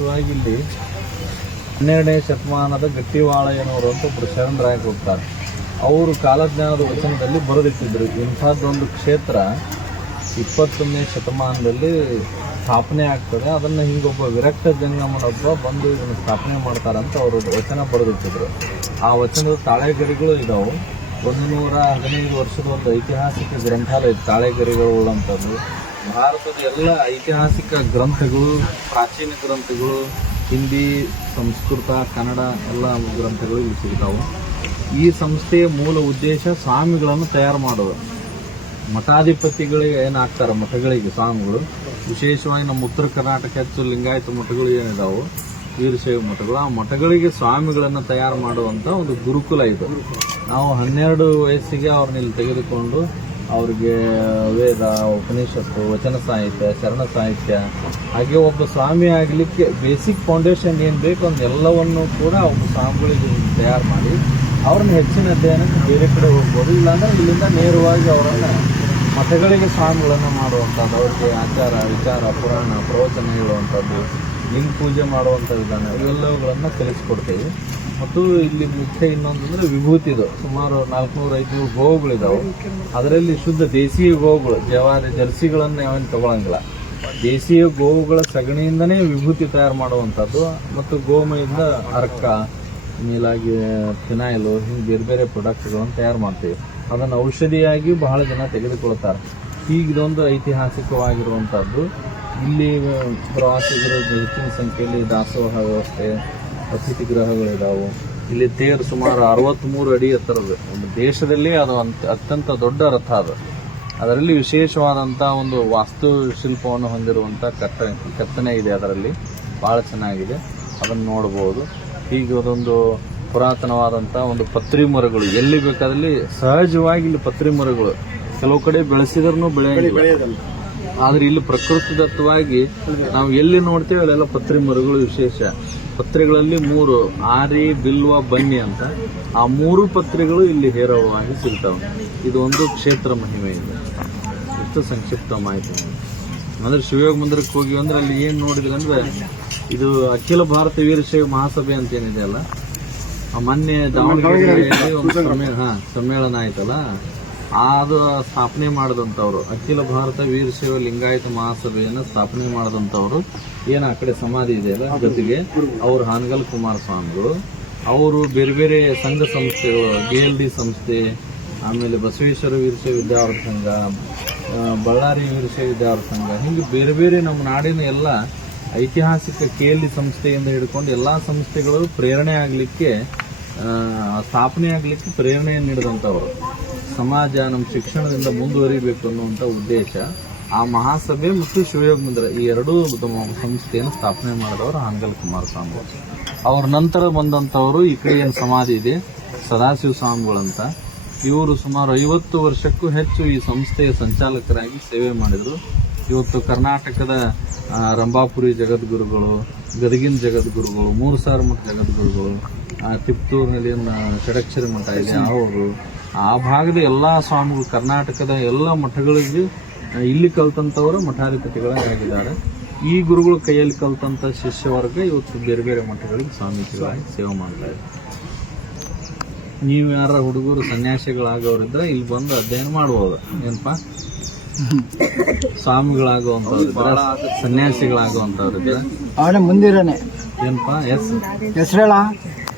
ವಿಶೇಷವಾಗಿ ಇಲ್ಲಿ ಹನ್ನೆರಡನೇ ಶತಮಾನದ ಗಟ್ಟಿವಾಳಯ್ಯನವರು ಅಂತ ಒಬ್ಬರು ಶರಣರಾಗಿ ಹೋಗ್ತಾರೆ. ಅವರು ಕಾಲಜ್ಞಾನದ ವಚನದಲ್ಲಿ ಬರೆದಿಟ್ಟಿದ್ರು. ಇಂಥದ್ದೊಂದು ಕ್ಷೇತ್ರ ಇಪ್ಪತ್ತೊಂದನೇ ಶತಮಾನದಲ್ಲಿ ಸ್ಥಾಪನೆ ಆಗ್ತದೆ. ಅದನ್ನು ಹಿಂಗೊಬ್ಬ ವಿರಕ್ತ ಜಂಗಮನೊಬ್ಬ ಬಂದು ಇದನ್ನು ಸ್ಥಾಪನೆ ಮಾಡ್ತಾರಂತ ಅವರು ವಚನ ಬರೆದಿಟ್ಟಿದ್ರು. ಆ ವಚನದ ತಾಳೆಗರಿಗಳು ಇದಾವೆ. ಒಂದು ನೂರ ಹದಿನೈದು ವರ್ಷದ ಒಂದು ಐತಿಹಾಸಿಕ ಗ್ರಂಥಾಲಯ ತಾಳೆಗರಿಗಳು ಉಳ್ಳಂಥದ್ದು ಭಾರತದ ಎಲ್ಲ ಐತಿಹಾಸಿಕ ಗ್ರಂಥಗಳು, ಪ್ರಾಚೀನ ಗ್ರಂಥಗಳು, ಹಿಂದಿ, ಸಂಸ್ಕೃತ, ಕನ್ನಡ, ಎಲ್ಲ ಗ್ರಂಥಗಳು ಇಲ್ಲಿ ಸಿಗ್ತಾವೆ. ಈ ಸಂಸ್ಥೆಯ ಮೂಲ ಉದ್ದೇಶ ಸ್ವಾಮಿಗಳನ್ನು ತಯಾರು ಮಾಡೋದು. ಮಠಾಧಿಪತಿಗಳಿಗೆ ಏನಾಗ್ತಾರೆ? ಮಠಗಳಿಗೆ ಸ್ವಾಮಿಗಳು. ವಿಶೇಷವಾಗಿ ನಮ್ಮ ಉತ್ತರ ಕರ್ನಾಟಕ ಹೆಚ್ಚು ಲಿಂಗಾಯತ ಮಠಗಳು ಏನಿದಾವೆ, ವೀರಶೈವ ಮಠಗಳು, ಆ ಮಠಗಳಿಗೆ ಸ್ವಾಮಿಗಳನ್ನು ತಯಾರು ಮಾಡುವಂಥ ಒಂದು ಗುರುಕುಲ ಇದು. ನಾವು ಹನ್ನೆರಡು ವಯಸ್ಸಿಗೆ ಅವ್ರನ್ನ ಇಲ್ಲಿ ತೆಗೆದುಕೊಂಡು ಅವ್ರಿಗೆ ವೇದ, ಉಪನಿಷತ್ತು, ವಚನ ಸಾಹಿತ್ಯ ಶರಣ ಸಾಹಿತ್ಯ, ಹಾಗೆ ಒಬ್ಬ ಸ್ವಾಮಿ ಆಗಲಿಕ್ಕೆ ಬೇಸಿಕ್ ಫೌಂಡೇಶನ್ ಏನು ಬೇಕು ಅದೆಲ್ಲವನ್ನು ಕೂಡ ಒಬ್ಬ ಸ್ವಾಮಿಗಳಿಗೆ ತಯಾರು ಮಾಡಿ ಅವ್ರನ್ನ ಹೆಚ್ಚಿನ ಅಧ್ಯಯನಕ್ಕೆ ಬೇರೆ ಕಡೆ ಹೋಗ್ಬೋದು. ಇಲ್ಲಾಂದರೆ ಇಲ್ಲಿಂದ ನೇರವಾಗಿ ಅವರನ್ನು ಮಠಗಳಿಗೆ ಸ್ವಾಮಿಗಳನ್ನು ಮಾಡುವಂಥದ್ದು, ಅವ್ರಿಗೆ ಆಚಾರ, ವಿಚಾರ, ಪುರಾಣ, ಪ್ರವಚನ ಹೇಳುವಂಥದ್ದು. ಲಿಂಗ ಪೂಜೆ ಮಾಡುವಂಥ ವಿಧಾನ, ಇವೆಲ್ಲವುಗಳನ್ನು ಕಲಿಸ್ಕೊಡ್ತೇವೆ. ಮತ್ತು ಇಲ್ಲಿ ಮುಖ್ಯ ಇನ್ನೊಂದು ವಿಭೂತಿ ವಿಭೂತಿದು ಸುಮಾರು ನಾಲ್ಕುನೂರು ಐದುನೂರು ಗೋವುಗಳಿದಾವೆ. ಅದರಲ್ಲಿ ಶುದ್ಧ ದೇಸೀಯ ಗೋವುಗಳು, ಜವಾರಿ, ಜರ್ಸಿಗಳನ್ನು ಯಾವೇನು ತಗೊಳಂಗಿಲ್ಲ. ದೇಶೀಯ ಗೋವುಗಳ ಸಗಣಿಯಿಂದನೇ ವಿಭೂತಿ ತಯಾರು ಮಾಡುವಂಥದ್ದು ಮತ್ತು ಗೋಮಯಿಂದ ಅರ್ಕ, ಮೇಲಾಗಿ, ಫಿನಾಯಿಲು, ಹಿಂಗೆ ಬೇರೆ ಬೇರೆ ಪ್ರಾಡಕ್ಟ್ಗಳನ್ನು ತಯಾರು ಮಾಡ್ತೀವಿ. ಅದನ್ನು ಔಷಧಿಯಾಗಿ ಬಹಳ ಜನ ತೆಗೆದುಕೊಳ್ತಾರೆ. ಈಗ ಇದೊಂದು ಐತಿಹಾಸಿಕವಾಗಿರುವಂಥದ್ದು ಇಲ್ಲಿ ಪ್ರವಾಸಿಗರು ಹೆಚ್ಚಿನ ಸಂಖ್ಯೆಯಲ್ಲಿ ದಾಸೋಹ ವ್ಯವಸ್ಥೆ ಅತಿಥಿ ಗೃಹಗಳಿದಾವೆ ಇಲ್ಲಿ ತೇರು ಸುಮಾರು ಅರವತ್ತ್ಮೂರು ಅಡಿ ಎತ್ತರದ ಒಂದು ದೇಶದಲ್ಲಿ ಅದು ಅಂತ ಅತ್ಯಂತ ದೊಡ್ಡ ರಥ ಅದು. ಅದರಲ್ಲಿ ವಿಶೇಷವಾದಂಥ ಒಂದು ವಾಸ್ತುಶಿಲ್ಪವನ್ನು ಹೊಂದಿರುವಂಥ ಕಟ್ಟ, ಕೆತ್ತನೆ ಇದೆ ಅದರಲ್ಲಿ. ಭಾಳ ಚೆನ್ನಾಗಿದೆ. ಅದನ್ನು ನೋಡ್ಬೋದು. ಹೀಗೆ ಅದೊಂದು ಪುರಾತನವಾದಂಥ ಒಂದು ಪತ್ರಿ ಮರಗಳು. ಎಲ್ಲಿ ಬೇಕಾದಲ್ಲಿ ಸಹಜವಾಗಿ ಇಲ್ಲಿ ಪತ್ರಿ ಮರಗಳು. ಕೆಲವು ಕಡೆ ಬೆಳೆಸಿದ್ರೂ ಬೆಳೆಯಂಗಿಲ್ಲ. ಆದ್ರೆ ಇಲ್ಲಿ ಪ್ರಕೃತಿದತ್ತವಾಗಿ ನಾವು ಎಲ್ಲಿ ನೋಡ್ತೇವೆ, ಅಲ್ಲೆಲ್ಲ ಪತ್ರಿ ಮರಗಳು ವಿಶೇಷ. ಪತ್ರೆಗಳಲ್ಲಿ ಮೂರು, ಆರಿ, ಬಿಲ್ವ, ಬನ್ನಿ ಅಂತ. ಆ ಮೂರು ಪತ್ರೆಗಳು ಇಲ್ಲಿ ಹೇರಳವಾಗಿ ಸಿಗ್ತಾವೆ. ಇದು ಒಂದು ಕ್ಷೇತ್ರ ಮಹಿಮೆ ಇದೆ. ಇಷ್ಟು ಸಂಕ್ಷಿಪ್ತ ಮಾಹಿತಿ. ಅಂದ್ರೆ ಶಿವಯೋಗ ಮಂದಿರಕ್ಕೆ ಹೋಗಿ ಅಂದ್ರೆ ಅಲ್ಲಿ ಏನು ನೋಡಿದ್ವಿ ಅಂದ್ರೆ ಇದು ಅಖಿಲ ಭಾರತ ವೀರಶೈವ ಮಹಾಸಭೆ ಅಂತ ಏನಿದೆ ಅಲ್ಲ? ಮೊನ್ನೆ ದಾವಣಗೆರೆ ಒಂದು ಸಮ್ಮೇಳನ ಆಯ್ತಲ್ಲ? ಅದು ಸ್ಥಾಪನೆ ಮಾಡಿದಂಥವ್ರು, ಅಖಿಲ ಭಾರತ ವೀರಶೈವ ಲಿಂಗಾಯತ ಮಹಾಸಭೆಯನ್ನು ಸ್ಥಾಪನೆ ಮಾಡಿದಂಥವ್ರು, ಏನು ಆ ಕಡೆ ಸಮಾಧಿ ಇದೆಯಲ್ಲ ಜೊತೆಗೆ ಅವ್ರು ಹಾನಗಲ್ ಕುಮಾರಸ್ವಾಮಿಗಳು ಅವರು ಬೇರೆ ಬೇರೆ ಸಂಘ ಸಂಸ್ಥೆಗಳು, ಡಿ ಎಲ್ ಡಿ ಸಂಸ್ಥೆ, ಆಮೇಲೆ ಬಸವೇಶ್ವರ ವೀರಶೈವ ವಿದ್ಯಾವರ್ತ ಸಂಘ ಬಳ್ಳಾರಿ ವೀರಶೈವ ವಿದ್ಯಾವರ್ತ ಸಂಘ, ಹಿಂಗೆ ಬೇರೆ ಬೇರೆ ನಮ್ಮ ನಾಡಿನ ಎಲ್ಲ ಐತಿಹಾಸಿಕ ಕೆ ಎಲ್ ಡಿ ಸಂಸ್ಥೆಯಿಂದ ಹಿಡ್ಕೊಂಡು ಎಲ್ಲ ಸಂಸ್ಥೆಗಳು ಪ್ರೇರಣೆ ಆಗಲಿಕ್ಕೆ ಸ್ಥಾಪನೆ ಆಗಲಿಕ್ಕೆ ಪ್ರೇರಣೆಯನ್ನು ನೀಡಿದಂಥವ್ರು. ಸಮಾಜ ನಮ್ಮ ಶಿಕ್ಷಣದಿಂದ ಮುಂದುವರಿಬೇಕು ಅನ್ನುವಂಥ ಉದ್ದೇಶ. ಆ ಮಹಾಸಭೆ ಮತ್ತು ಶಿವಯೋಗ ಮಂದಿರ ಈ ಎರಡೂ ತಮ್ಮ ಸಂಸ್ಥೆಯನ್ನು ಸ್ಥಾಪನೆ ಮಾಡಿದವರು ಹಾಂಗಲ್ ಕುಮಾರಸ್ವಾಮಿ. ಅವರು. ಅವ್ರ ನಂತರ ಬಂದಂಥವರು ಈ ಕಡೆ ಏನು ಸಮಾಧಿ ಇದೆ ಸದಾಶಿವ ಸ್ವಾಮಿಗಳಂತ. ಇವರು ಸುಮಾರು ಐವತ್ತು ವರ್ಷಕ್ಕೂ ಹೆಚ್ಚು ಈ ಸಂಸ್ಥೆಯ ಸಂಚಾಲಕರಾಗಿ ಸೇವೆ ಮಾಡಿದರು. ಇವತ್ತು ಕರ್ನಾಟಕದ ರಂಭಾಪುರಿ ಜಗದ್ಗುರುಗಳು ಗದಗಿನ ಜಗದ್ಗುರುಗಳು ಮೂರು ಸಾವಿರ ಮಠ ಜಗದ್ಗುರುಗಳು ತಿಪ್ತೂರಿನಲ್ಲಿ ಷಡಕ್ಷರಿ ಮಠ ಇದೆ ಅವರು ಆ ಭಾಗದ ಎಲ್ಲ ಸ್ವಾಮಿಗಳು ಕರ್ನಾಟಕದ ಎಲ್ಲ ಮಠಗಳಿಗೆ ಇಲ್ಲಿ ಕಲ್ತಂಥವರು ಮಠಾಧಿಪತಿಗಳಾಗಿದ್ದಾರೆ ಈ ಗುರುಗಳ ಕೈಯಲ್ಲಿ ಕಲ್ತಂಥ ಶಿಷ್ಯವರ್ಗ ಇವತ್ತು ಬೇರೆ ಬೇರೆ ಮಠಗಳಿಗೆ ಸ್ವಾಮೀಜಿಗಳಾಗಿ ಸೇವೆ ಮಾಡ್ತಾ ಇದ್ದಾರೆ. ನೀವು ಯಾರ ಹುಡುಗರು ಸನ್ಯಾಸಿಗಳಾಗೋರಿದ್ರೆ ಇಲ್ಲಿ ಬಂದು ಅಧ್ಯಯನ ಮಾಡ್ಬೋದು. ಏನಪ್ಪಾ? ಸ್ವಾಮಿಗಳಾಗುವಂಥವ್ರಿದ್ರೆ ಸನ್ಯಾಸಿಗಳಾಗುವಂಥವ್ರಿದ್ರೆ. ಅವನೇ ಮುಂದಿರನೆ. ಏನಪ್ಪಾ? ಎಸ್. ಹೆಸರೇಳ?